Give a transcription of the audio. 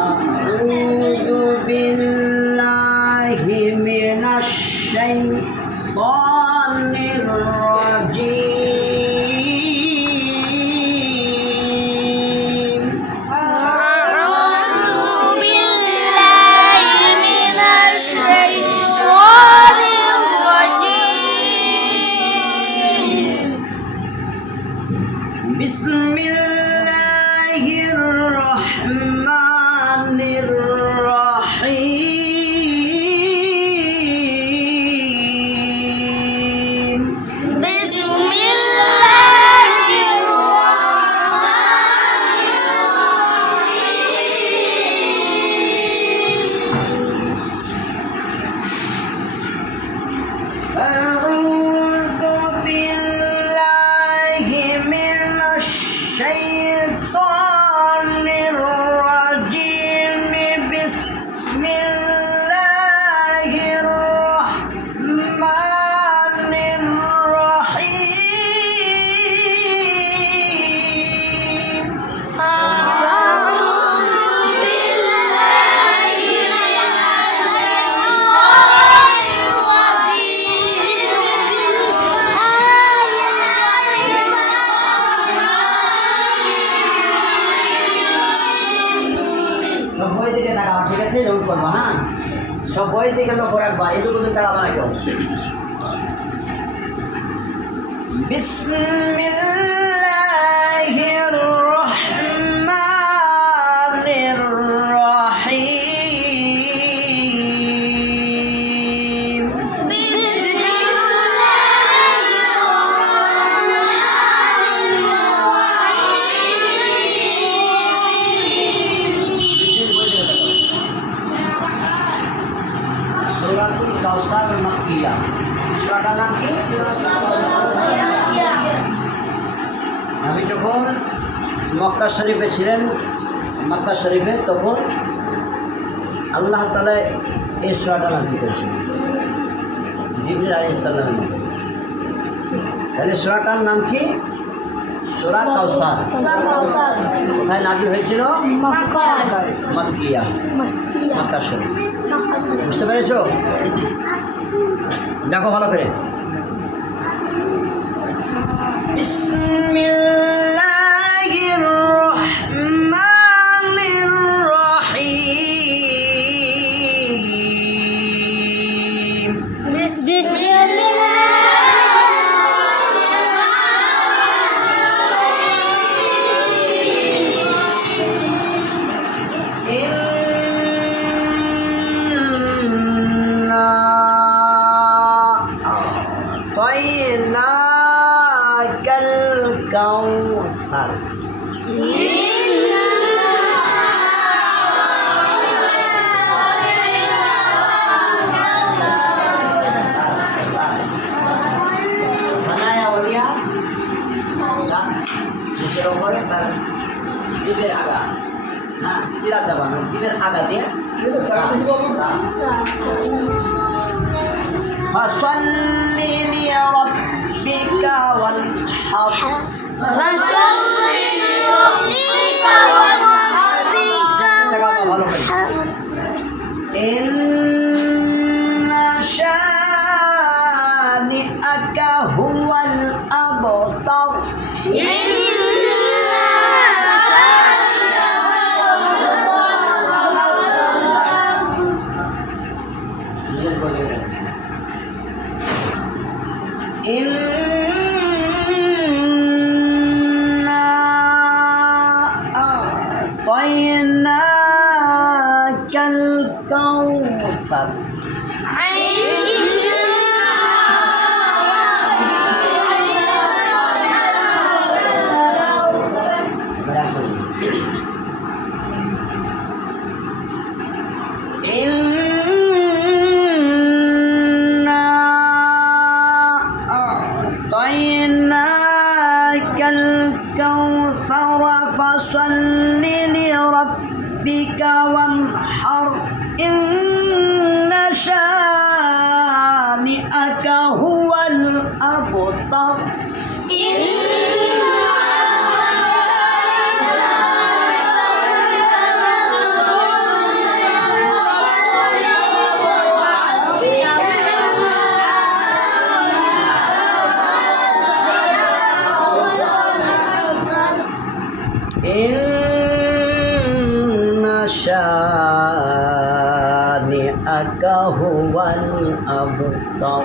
আউযু বিল্লাহি মিনাশ শাইতানির রাজীম আউযু বিল্লাহি মিনাশ শাইতানির রাজীম বিসমিল্লাহির রহমানির রহিম বিসমিল্লাহির রাহমানির রাহিম আউযু বিল্লাহি মিনাশ শাইতানির রাজীম বিসমিল্লাহির রহমানির রহিম আউযু বিল্লাহি মিনাশ শাইতানির রাজীম সব বই থেকে তাকাবা, ঠিক আছে? নোট করবা, হ্যাঁ? সব বই থেকে লক্ষ্য রাখবা, এটুকু তুমি তাকাবা না কেউ। বিসমিল্লাহির রহমানির রহিম সূরাতুল কাউসার মাক্কিয়া। সূরাটার নাম কি? আমি যখন মক্কা শরীফে ছিলেন, মক্কা শরীফে, তখন আল্লাহ তাআলা এই সূরাটা নাযিল করেছিলেন জিবরিল আলাইহিস সালামের মধ্যে। তাহলে সূরাটার নাম কি? সূরা কাউসার। কোথায় নাযিল হয়েছিল? মাক্কিয়া, মক্কা শরীফ। বুঝতে পেরেছো? দেখো ভালো করে। বিসমিল্লাহির রহমানির রহিম ইন্না আ'তাইনাকাল কাউসার। সানায়া ওলিয়া লাম নিচের উপরে তার জিভের আগা, হ্যাঁ, সিরা চাবানো, জিভের আগা দিয়ে ফাসাল্লি লিরাব্বিকা ওয়ানহার। ভালো করে। ইন্না শানিআকা হুয়াল আবতার। إنا أعطيناك الكوثر إنا أعطيناك الكوثر فصل لربك وانحر إن شانئك هو الأبتر. Inna syani'aka huwal abtar.